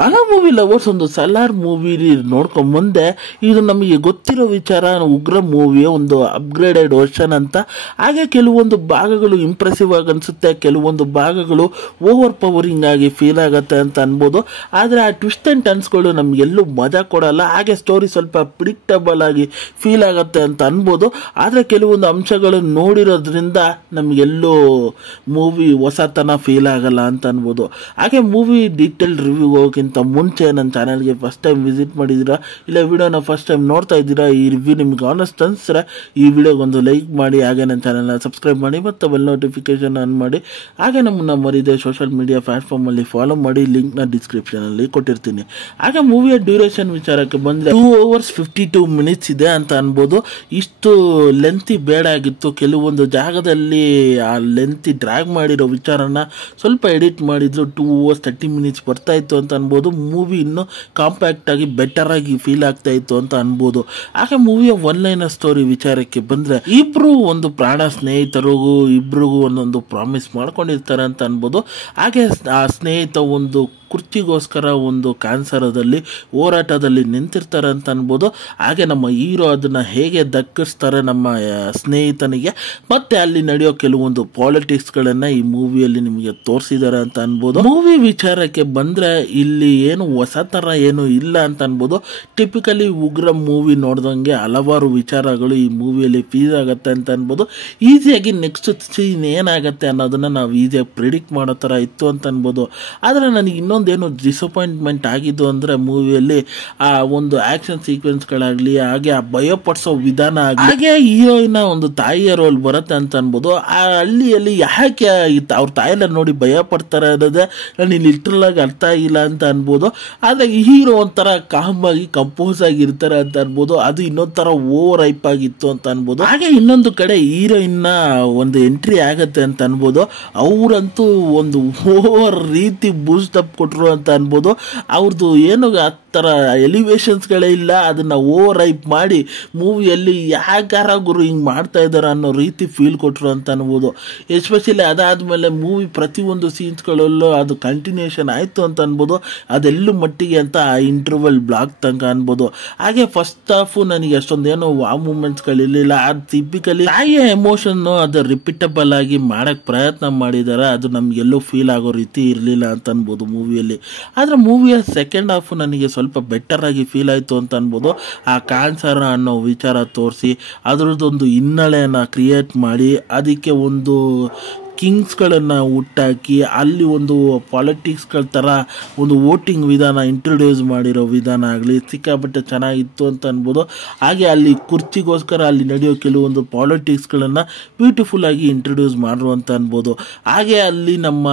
Hello movie lovers, ಒಂದು Salaar movie ನೋಡ್ಕೊಂಡ್ ಮುಂದೆ ಇದು ನಮಗೆ ಗೊತ್ತಿರೋ ವಿಚಾರ. ಉಗ್ರ ಮೂವಿಯ ಒಂದು ಅಪ್ಗ್ರೇಡೆಡ್ ವರ್ಷನ್ ಅಂತ. ಹಾಗೆ ಕೆಲವೊಂದು ಭಾಗಗಳು ಇಂಪ್ರೆಸಿವ್ ಆಗಿ ಅನಿಸುತ್ತೆ, ಕೆಲವೊಂದು ಭಾಗಗಳು ಓವರ್ ಪವರಿಂಗ್ ಆಗಿ ಫೀಲ್ ಆಗುತ್ತೆ ಅಂತ ಅನ್ಬೋದು. ಆದರೆ ಆ ಟ್ವಿಸ್ಟ್ ಆ್ಯಂಡ್ ಟರ್ನ್ಸ್ಗಳು ನಮಗೆಲ್ಲೂ ಮಜಾ ಕೊಡಲ್ಲ. ಹಾಗೆ ಸ್ಟೋರಿ ಸ್ವಲ್ಪ ಪ್ರಿಡಿಕ್ಟಬಲ್ ಆಗಿ ಫೀಲ್ ಆಗುತ್ತೆ ಅಂತ ಅನ್ಬೋದು. ಆದರೆ ಕೆಲವೊಂದು ಅಂಶಗಳು ನೋಡಿರೋದ್ರಿಂದ ನಮಗೆಲ್ಲೂ ಮೂವಿ ಹೊಸತನ ಫೀಲ್ ಆಗಲ್ಲ ಅಂತ ಅನ್ಬೋದು. ಹಾಗೆ ಮೂವಿ ಡೀಟೇಲ್ ರಿವ್ಯೂ ಹೋಗೋಕ್ಕಿಂತ ಮುಂಚೆ ನನ್ನ ಚಾನಲ್ಗೆ ಫಸ್ಟ್ ಟೈಮ್ ವಿಸಿಟ್ ಮಾಡಿದ್ದೀರಾ, ಇಲ್ಲ ವಿಡಿಯೋನ ಫಸ್ಟ್ ಟೈಮ್ ನೋಡ್ತಾ ಇದ್ದೀರಾ, ಈ ರಿವ್ಯೂ ನಿಮ್ಗೆ ಆನೆಸ್ಟ್ ಅನಿಸಿದ್ರೆ ಈ ವಿಡಿಯೋಗೊಂದು ಲೈಕ್ ಮಾಡಿ, ಹಾಗೆ ನನ್ನ ಚಾನಲ್ನ ಸಬ್ಸ್ಕ್ರೈಬ್ ಮಾಡಿ ಮತ್ತು ಬೆಲ್ ನೋಟಿಫಿಕೇಶನ್ ಆನ್ ಮಾಡಿ. ಹಾಗೆ ನಮ್ಮನ್ನ ಮರಿದೆ ಸೋಷಿಯಲ್ ಮೀಡಿಯಾ ಪ್ಲಾಟ್ಫಾರ್ಮಲ್ಲಿ ಫಾಲೋ ಮಾಡಿ, ಲಿಂಕ್ನ ಡಿಸ್ಕ್ರಿಪ್ಷನಲ್ಲಿ ಕೊಟ್ಟಿರ್ತೀನಿ. ಹಾಗೆ ಮೂವಿಯ ಡ್ಯೂರೇಷನ್ ವಿಚಾರಕ್ಕೆ ಬಂದರೆ 2 hours 52 minutes ಇದೆ ಅಂತ ಅನ್ಬೋದು. ಇಷ್ಟು ಲೆಂತಿ ಬೇಡ ಆಗಿತ್ತು. ಕೆಲವೊಂದು ಜಾಗದಲ್ಲಿ ಆ ಲೆಂತಿ ಡ್ರ್ಯಾಗ್ ಮಾಡಿರೋ ವಿಚಾರನ ಸ್ವಲ್ಪ ಎಡಿಟ್ ಮಾಡಿದ್ರು 2 hours 30 minutes ಬರ್ತಾ ಇತ್ತು ಅಂತ ಅನ್ಬೋದು. ಮೂವಿ ಇನ್ನೂ ಕಾಂಪ್ಯಾಕ್ಟ್ ಆಗಿ ಬೆಟರ್ ಆಗಿ ಫೀಲ್ ಆಗ್ತಾ ಇತ್ತು ಅಂತ ಅನ್ಬೋದು. ಹಾಗೆ ಮೂವಿಯ ಒನ್ ಲೈನರ್ ಸ್ಟೋರಿ ವಿಚಾರಕ್ಕೆ ಬಂದ್ರೆ, ಇಬ್ರು ಒಂದು ಪ್ರಾಣ ಸ್ನೇಹಿತರು, ಇಬ್ರಿಗೂ ಒಂದೊಂದು ಪ್ರಾಮಿಸ್ ಮಾಡ್ಕೊಂಡಿರ್ತಾರೆ ಅಂತ ಅನ್ಬೋದು. ಹಾಗೆ ಆ ಸ್ನೇಹಿತ ಒಂದು ಕುರ್ಚಿಗೋಸ್ಕರ ಒಂದು ಕ್ಯಾನ್ಸರದಲ್ಲಿ ಹೋರಾಟದಲ್ಲಿ ನಿಂತಿರ್ತಾರೆ ಅಂತ ಅನ್ಬೋದು. ಹಾಗೆ ನಮ್ಮ ಹೀರೋ ಅದನ್ನ ಹೇಗೆ ದಕ್ಕಿಸ್ತಾರೆ ನಮ್ಮ ಸ್ನೇಹಿತನಿಗೆ, ಮತ್ತೆ ಅಲ್ಲಿ ನಡೆಯೋ ಕೆಲವೊಂದು ಪಾಲಿಟಿಕ್ಸ್ಗಳನ್ನ ಈ ಮೂವಿಯಲ್ಲಿ ನಿಮಗೆ ತೋರಿಸಿದ್ದಾರೆ ಅಂತ ಅನ್ಬೋದು. ಮೂವಿ ವಿಚಾರಕ್ಕೆ ಬಂದ್ರೆ ಇಲ್ಲಿ ಏನು ಹೊಸ ಥರ ಏನು ಇಲ್ಲ ಅಂತ ಅನ್ಬೋದು. ಟಿಪಿಕಲಿ ಉಗ್ರ ಮೂವಿ ನೋಡ್ದಂಗೆ ಹಲವಾರು ವಿಚಾರಗಳು ಈ ಮೂವಿಯಲ್ಲಿ ಫೀಲ್ ಆಗುತ್ತೆ ಅಂತ ಅನ್ಬೋದು. ಈಸಿಯಾಗಿ ನೆಕ್ಸ್ಟ್ ಸೀನ್ ಏನಾಗುತ್ತೆ ಅನ್ನೋದನ್ನ ನಾವು ಈಸಿಯಾಗಿ ಪ್ರಿಡಿಕ್ಟ್ ಮಾಡೋ ಥರ ಇತ್ತು ಅಂತ ಅನ್ಬೋದು. ಆದರೆ ನನಗೆ ಇನ್ನೊಂದೇನು ಡಿಸಪಾಯಿಂಟ್ಮೆಂಟ್ ಆಗಿದ್ದು ಅಂದರೆ, ಮೂವಿಯಲ್ಲಿ ಆ ಒಂದು ಆ್ಯಕ್ಷನ್ ಸೀಕ್ವೆನ್ಸ್ಗಳಾಗಲಿ, ಹಾಗೆ ಆ ಭಯಪಡಿಸೋ ವಿಧಾನ ಆಗಲಿ, ಹಾಗೆ ಹೀರೋಯಿನ ಒಂದು ತಾಯಿಯ ರೋಲ್ ಬರುತ್ತೆ ಅಂತ ಅನ್ಬೋದು. ಆ ಹಳ್ಳಿಯಲ್ಲಿ ಯಾಕೆ ಅವ್ರ ತಾಯಿಯೆಲ್ಲ ನೋಡಿ ಭಯ ಪಡ್ತಾರೆ ಅನ್ನೋದೇ ನನಗೆ ಲಿಟ್ರಲ್ ಆಗಿ ಅರ್ಥ ಆಗಿಲ್ಲ ಅಂತ ಅನ್ಬೋದು. ಆದರೆ ಹೀರೋ ಒಂಥರ ಕಾಮ್ ಆಗಿ ಕಂಪೋಸ್ ಆಗಿರ್ತಾರೆ ಅಂತ ಅನ್ಬೋದು. ಅದು ಇನ್ನೊಂದು ಥರ ಓವರ್ ಹೈಪ್ ಆಗಿತ್ತು ಅಂತ ಅನ್ಬೋದು. ಹಾಗೆ ಇನ್ನೊಂದು ಕಡೆ ಹೀರೋಯಿನ್ನ ಒಂದು ಎಂಟ್ರಿ ಆಗತ್ತೆ ಅಂತ ಅನ್ಬೋದು. ಅವರಂತೂ ಒಂದು ಓವರ್ ರೀತಿ ಬೂಸ್ಟ್ ಅಪ್ ಕೊಟ್ಟರು ಅಂತ ಅನ್ಬೋದು. ಅವ್ರದ್ದು ಏನು ಆ ಥರ ಎಲಿವೇಶನ್ಸ್ಗಳೇ ಇಲ್ಲ, ಅದನ್ನ ಓವರ್ ಹೈಪ್ ಮಾಡಿ ಮೂವಿಯಲ್ಲಿ ಯಾಕಾರ ಗುರು ಹಿಂಗೆ ಮಾಡ್ತಾ ಇದ್ದಾರೆ ಅನ್ನೋ ರೀತಿ ಫೀಲ್ ಕೊಟ್ಟರು ಅಂತ ಅನ್ಬೋದು. ಎಸ್ಪೆಷಲಿ ಅದಾದಮೇಲೆ ಮೂವಿ ಪ್ರತಿಯೊಂದು ಸೀನ್ಸ್ಗಳಲ್ಲೂ ಅದು ಕಂಟಿನ್ಯೂಷನ್ ಆಯಿತು ಅಂತ ಅನ್ಬೋದು. ಅದೆಲ್ಲೂ ಮಟ್ಟಿಗೆ ಅಂತ ಆ ಇಂಟರ್ವಲ್ ಬ್ಲಾಕ್ ತನಕ ಅನ್ಬೋದು. ಹಾಗೆ ಫಸ್ಟ್ ಹಾಫು ನನಗೆ ಅಷ್ಟೊಂದೇನು ಆ ಮೂಮೆಂಟ್ಸ್ಗಳಿರಲಿಲ್ಲ. ಅದು ಟಿಪಿಕಲಿ ತಾಯಿಯ ಎಮೋಷನ್ನು ಅದು ರಿಪೀಟಬಲ್ ಆಗಿ ಮಾಡೋಕ್ಕೆ ಪ್ರಯತ್ನ ಮಾಡಿದ್ದಾರೆ. ಅದು ನಮಗೆಲ್ಲೂ ಫೀಲ್ ಆಗೋ ರೀತಿ ಇರಲಿಲ್ಲ ಅಂತ ಅನ್ಬೋದು ಮೂವಿಯಲ್ಲಿ. ಆದರೆ ಮೂವಿಯ ಸೆಕೆಂಡ್ ಹಾಫು ನನಗೆ ಸ್ವಲ್ಪ ಬೆಟರ್ ಆಗಿ ಫೀಲ್ ಆಯಿತು ಅಂತ ಅನ್ಬೋದು. ಆ ಕ್ಯಾನ್ಸರ್ ಅನ್ನೋ ವಿಚಾರ ತೋರಿಸಿ ಅದರದ್ದೊಂದು ಹಿನ್ನೆಲೆಯನ್ನು ಕ್ರಿಯೇಟ್ ಮಾಡಿ, ಅದಕ್ಕೆ ಒಂದು ಕಿಂಗ್ಸ್ಗಳನ್ನು ಹುಟ್ಟಾಕಿ, ಅಲ್ಲಿ ಒಂದು ಪಾಲಿಟಿಕ್ಸ್ಗಳ ಥರ ಒಂದು ವೋಟಿಂಗ್ ವಿಧಾನ ಇಂಟ್ರೊಡ್ಯೂಸ್ ಮಾಡಿರೋ ವಿಧಾನ ಆಗಲಿ ಸಿಕ್ಕಾಪಟ್ಟೆ ಚೆನ್ನಾಗಿತ್ತು ಅಂತ ಅನ್ಬೋದು. ಹಾಗೆ ಅಲ್ಲಿ ಕುರ್ಚಿಗೋಸ್ಕರ ಅಲ್ಲಿ ನಡೆಯೋ ಕೆಲವೊಂದು ಪಾಲಿಟಿಕ್ಸ್ಗಳನ್ನು ಬ್ಯೂಟಿಫುಲ್ ಆಗಿ ಇಂಟ್ರೊಡ್ಯೂಸ್ ಮಾಡ್ರು ಅಂತ ಅನ್ಬೋದು. ಹಾಗೆ ಅಲ್ಲಿ ನಮ್ಮ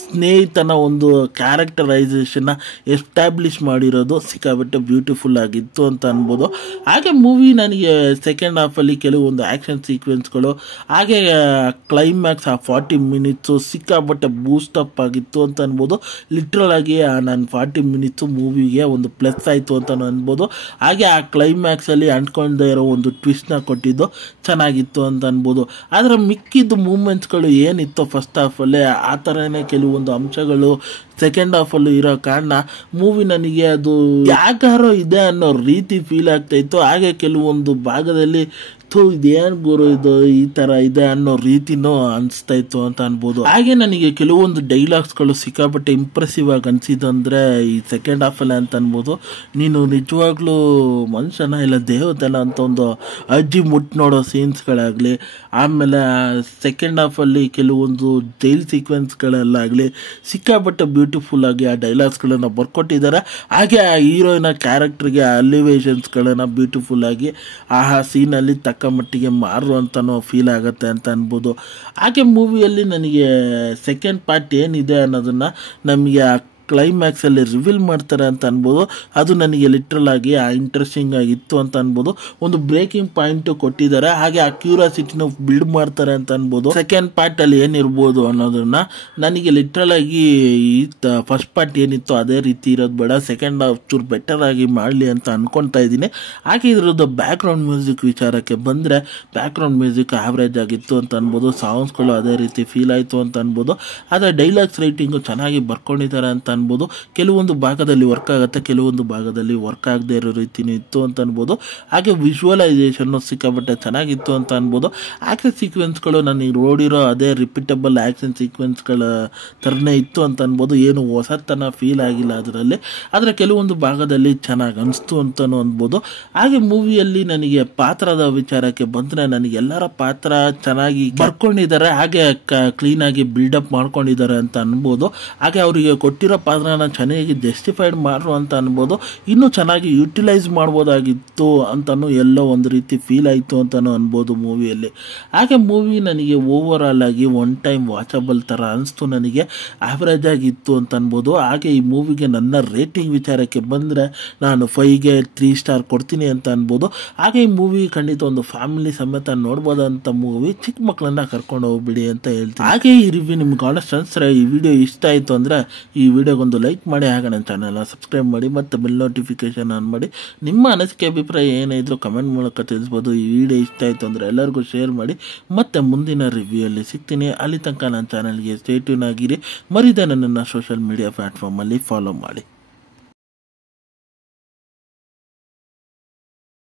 ಸ್ನೇಹಿತನ ಒಂದು ಕ್ಯಾರೆಕ್ಟರೈಸೇಷನ್ನ ಎಸ್ಟಾಬ್ಲಿಷ್ ಮಾಡಿರೋದು ಸಿಕ್ಕಾಪಟ್ಟೆ ಬ್ಯೂಟಿಫುಲ್ ಆಗಿತ್ತು ಅಂತ ಅನ್ಬೋದು. ಹಾಗೆ ಮೂವಿ ನನಗೆ ಸೆಕೆಂಡ್ ಹಾಫಲ್ಲಿ ಕೆಲವೊಂದು ಆ್ಯಕ್ಷನ್ ಸೀಕ್ವೆನ್ಸ್ಗಳು, ಹಾಗೆ ಕ್ಲೈಮ್ಯಾಕ್ಸ್ ಆ 40 minutes ಸಿಕ್ಕಾಪಟ್ಟೆ ಬೂಸ್ಟ್ ಅಪ್ ಆಗಿತ್ತು ಅಂತ ಅನ್ಬೋದು. ಲಿಟ್ರಲ್ ಆಗಿ ನಾನು 40 minutes ಮೂವಿಗೆ ಒಂದು ಪ್ಲಸ್ ಆಯಿತು ಅಂತ ಅನ್ಬೋದು. ಹಾಗೆ ಆ ಕ್ಲೈಮ್ಯಾಕ್ಸಲ್ಲಿ ಅಂಟ್ಕೊಂಡೇ ಇರೋ ಒಂದು ಟ್ವಿಸ್ಟ್ನ ಕೊಟ್ಟಿದ್ದು ಚೆನ್ನಾಗಿತ್ತು ಅಂತ ಅನ್ಬೋದು. ಆದರೆ ಮಿಕ್ಕಿದ್ದು ಮೂಮೆಂಟ್ಸ್ಗಳು ಏನಿತ್ತು ಫಸ್ಟ್ ಹಾಫಲ್ಲೇ ಆ ಥರನೇ ಕೆಲವೊಂದು ಅಂಶಗಳು ಸೆಕೆಂಡ್ ಹಾಫಲ್ಲೂ ಇರೋ ಕಾರಣ ಮೂವಿ ನನಗೆ ಅದು ಯಾಕಾರೋ ಇದೆ ಅನ್ನೋ ರೀತಿ ಫೀಲ್ ಆಗ್ತಾ ಇತ್ತು. ಹಾಗೆ ಕೆಲವೊಂದು ಭಾಗದಲ್ಲಿ ಇದೇನು ಗುರು ಇದು ಈ ಥರ ಇದೆ ಅನ್ನೋ ರೀತಿನೂ ಅನಿಸ್ತಾ ಇತ್ತು ಅಂತ ಅನ್ಬೋದು. ಹಾಗೆ ನನಗೆ ಕೆಲವೊಂದು ಡೈಲಾಗ್ಸ್ಗಳು ಸಿಕ್ಕಾಪಟ್ಟೆ ಇಂಪ್ರೆಸಿವ್ ಆಗಿ ಅನಿಸಿದಂದರೆ ಈ ಸೆಕೆಂಡ್ ಹಾಫಲ್ಲಿ ಅಂತ ಅನ್ಬೋದು. ನೀನು ನಿಜವಾಗ್ಲೂ ಮನುಷ್ಯನ ಇಲ್ಲ ದೇವತೆಲ್ಲ ಅಂತ ಒಂದು ಅಜ್ಜಿ ಮುಟ್ಟು ನೋಡೋ ಸೀನ್ಸ್ಗಳಾಗಲಿ, ಆಮೇಲೆ ಸೆಕೆಂಡ್ ಹಾಫಲ್ಲಿ ಕೆಲವೊಂದು ಜೈಲ್ ಸೀಕ್ವೆನ್ಸ್ಗಳಲ್ಲಾಗಲಿ ಸಿಕ್ಕಾಪಟ್ಟೆ ಬ್ಯೂಟಿಫುಲ್ ಆಗಿ ಆ ಡೈಲಾಗ್ಸ್ಗಳನ್ನು ಬರ್ಕೊಟ್ಟಿದ್ದಾರೆ. ಹಾಗೆ ಆ ಹೀರೋಯಿನ ಕ್ಯಾರೆಕ್ಟರ್ಗೆ ಅಲಿವೇಷನ್ಸ್ಗಳನ್ನು ಬ್ಯೂಟಿಫುಲ್ ಆಗಿ ಆ ಸೀನಲ್ಲಿ ತಕ್ಕ ಮಟ್ಟಿಗೆ ಮಾರುವಂತನೋ ಫೀಲ್ ಆಗುತ್ತೆ ಅಂತ ಅನ್ಬೋದು. ಹಾಗೆ ಮೂವಿಯಲ್ಲಿ ನನಗೆ ಸೆಕೆಂಡ್ ಪಾರ್ಟ್ ಏನಿದೆ ಅನ್ನೋದನ್ನ ನಮಗೆ ಕ್ಲೈಮ್ಯಾಕ್ಸಲ್ಲಿ ರಿವೀಲ್ ಮಾಡ್ತಾರೆ ಅಂತ ಅನ್ಬೋದು. ಅದು ನನಗೆ ಲಿಟ್ರಲ್ ಆಗಿ ಇಂಟ್ರೆಸ್ಟಿಂಗ್ ಆಗಿತ್ತು ಅಂತ ಅನ್ಬೋದು. ಒಂದು ಬ್ರೇಕಿಂಗ್ ಪಾಯಿಂಟ್ ಕೊಟ್ಟಿದ್ದಾರೆ. ಹಾಗೆ ಆ ಕ್ಯೂರಿಯಾಸಿಟಿನ ಬಿಲ್ಡ್ ಮಾಡ್ತಾರೆ ಅಂತ ಅನ್ಬೋದು. ಸೆಕೆಂಡ್ ಪಾರ್ಟ್ ಅಲ್ಲಿ ಏನಿರ್ಬೋದು ಅನ್ನೋದನ್ನ ನನಗೆ ಲಿಟ್ರಲ್ ಆಗಿ ಫಸ್ಟ್ ಪಾರ್ಟ್ ಏನಿತ್ತು ಅದೇ ರೀತಿ ಇರೋದು ಬೇಡ, ಸೆಕೆಂಡ್ ಹಾಫ್ ಚೂರು ಬೆಟರ್ ಆಗಿ ಮಾಡಲಿ ಅಂತ ಅನ್ಕೊತಾ ಇದ್ದೀನಿ. ಹಾಗೆ ಇದ್ರದ್ದು ಬ್ಯಾಕ್ ಗ್ರೌಂಡ್ ಮ್ಯೂಸಿಕ್ ವಿಚಾರಕ್ಕೆ ಬಂದರೆ, ಬ್ಯಾಕ್ ಗ್ರೌಂಡ್ ಮ್ಯೂಸಿಕ್ ಆವ್ರೇಜ್ ಆಗಿತ್ತು ಅಂತ ಅನ್ಬೋದು. ಸಾಂಗ್ಸ್ಗಳು ಅದೇ ರೀತಿ ಫೀಲ್ ಆಯಿತು ಅಂತ ಅನ್ಬೋದು. ಆದರೆ ಡೈಲಾಗ್ಸ್ ರೈಟಿಂಗು ಚೆನ್ನಾಗಿ ಬರ್ಕೊಂಡಿದ್ದಾರೆ ಅಂತ ಅನ್ಬೋದು. ಕೆಲವೊಂದು ಭಾಗದಲ್ಲಿ ವರ್ಕ್ ಆಗುತ್ತೆ, ಕೆಲವೊಂದು ಭಾಗದಲ್ಲಿ ವರ್ಕ್ ಆಗದೆ ಇರೋ ರೀತಿಯೂ ಇತ್ತು ಅಂತ ಅನ್ಬೋದು. ಹಾಗೆ ವಿಜುವಲೈಸೇಷನ್ನು ಸಿಕ್ಕಾಪಟ್ಟೆ ಚೆನ್ನಾಗಿತ್ತು ಅಂತ ಅನ್ಬೋದು. ಆ್ಯಕ್ಷನ್ ಸೀಕ್ವೆನ್ಸ್ಗಳು ನನಗೆ ನೋಡಿರೋ ಅದೇ ರಿಪೀಟಬಲ್ ಆ್ಯಕ್ಷನ್ ಸೀಕ್ವೆನ್ಸ್ಗಳ ಥರನೇ ಇತ್ತು ಅಂತ ಅನ್ಬೋದು. ಏನು ಹೊಸತನ ಫೀಲ್ ಆಗಿಲ್ಲ ಅದರಲ್ಲಿ, ಆದರೆ ಕೆಲವೊಂದು ಭಾಗದಲ್ಲಿ ಚೆನ್ನಾಗಿ ಅನಿಸ್ತು ಅಂತಲೂ ಅನ್ಬೋದು. ಹಾಗೆ ಮೂವಿಯಲ್ಲಿ ನನಗೆ ಪಾತ್ರದ ವಿಚಾರಕ್ಕೆ ಬಂದರೆ ನನಗೆ ಎಲ್ಲರ ಪಾತ್ರ ಚೆನ್ನಾಗಿ ಬರ್ಕೊಂಡಿದ್ದಾರೆ, ಹಾಗೆ ಕ್ಲೀನಾಗಿ ಬಿಲ್ಡಪ್ ಮಾಡ್ಕೊಂಡಿದ್ದಾರೆ ಅಂತ ಅನ್ಬೋದು. ಹಾಗೆ ಅವರಿಗೆ ಕೊಟ್ಟಿರೋ ಪಾತ್ರನ ಚೆನ್ನಾಗಿ ಜಸ್ಟಿಫೈಡ್ ಮಾಡ್ರು ಅಂತ ಅನ್ಬೋದು. ಇನ್ನೂ ಚೆನ್ನಾಗಿ ಯುಟಿಲೈಸ್ ಮಾಡ್ಬೋದಾಗಿತ್ತು ಅಂತಲೂ ಎಲ್ಲೋ ಒಂದು ರೀತಿ ಫೀಲ್ ಆಯಿತು ಅಂತಲೂ ಅನ್ಬೋದು ಮೂವಿಯಲ್ಲಿ. ಹಾಗೆ ಮೂವಿ ನನಗೆ ಓವರ್ ಆಲ್ ಆಗಿ ಒನ್ ಟೈಮ್ ವಾಚಬಲ್ ಥರ ಅನಿಸ್ತು, ನನಗೆ ಆವ್ರೇಜ್ ಆಗಿತ್ತು ಅಂತ ಅನ್ಬೋದು. ಹಾಗೆ ಈ ಮೂವಿಗೆ ನನ್ನ ರೇಟಿಂಗ್ ವಿಚಾರಕ್ಕೆ ಬಂದರೆ ನಾನು 5ಗೆ 3 ಸ್ಟಾರ್ ಕೊಡ್ತೀನಿ ಅಂತ ಅನ್ಬೋದು. ಹಾಗೆ ಈ ಮೂವಿ ಖಂಡಿತ ಒಂದು ಫ್ಯಾಮಿಲಿ ಸಮೇತ ನೋಡ್ಬೋದಂತ ಮೂವಿ, ಚಿಕ್ಕ ಮಕ್ಕಳನ್ನ ಕರ್ಕೊಂಡು ಹೋಗ್ಬಿಡಿ ಅಂತ ಹೇಳ್ತೀನಿ. ಹಾಗೆ ಈ ರಿವ್ಯೂ ನಿಮ್ಗೆ ಆನೆಸ್ಟ್ ಅನ್ಸ್ರೆ, ಈ ವಿಡಿಯೋ ಇಷ್ಟ ಆಯಿತು ಅಂದರೆ ಈ ವಿಡಿಯೋಗೊಂದು ಲೈಕ್ ಮಾಡಿ, ಹಾಗೆ ನನ್ನ ಚಾನಲ್ನ ಸಬ್ಸ್ಕ್ರೈಬ್ ಮಾಡಿ, ಮತ್ತು ಬೆಲ್ ನೋಟಿಫಿಕೇಶನ್ ಆನ್ ಮಾಡಿ. ನಿಮ್ಮ ಅನಿಸಿಕೆ ಅಭಿಪ್ರಾಯ ಏನೇ ಇದ್ರೂ ಕಮೆಂಟ್ ಮೂಲಕ ತಿಳಿಸ್ಬೋದು. ಈ ವಿಡಿಯೋ ಇಷ್ಟ ಆಯಿತು ಅಂದರೆ ಎಲ್ಲರಿಗೂ ಶೇರ್ ಮಾಡಿ. ಮತ್ತೆ ಮುಂದಿನ ರಿವ್ಯೂಯಲ್ಲಿ ಸಿಗ್ತೀನಿ. ಅಲ್ಲಿ ತನಕ ನನ್ನ ಚಾನಲ್ಗೆ ಸ್ಟೇ ಟ್ಯೂನ್ ಆಗಿರಿ. ಮರಿದೆ ನನ್ನನ್ನು ಸೋಷಿಯಲ್ ಮೀಡಿಯಾ ಪ್ಲ್ಯಾಟ್ಫಾರ್ಮಲ್ಲಿ ಫಾಲೋ ಮಾಡಿ.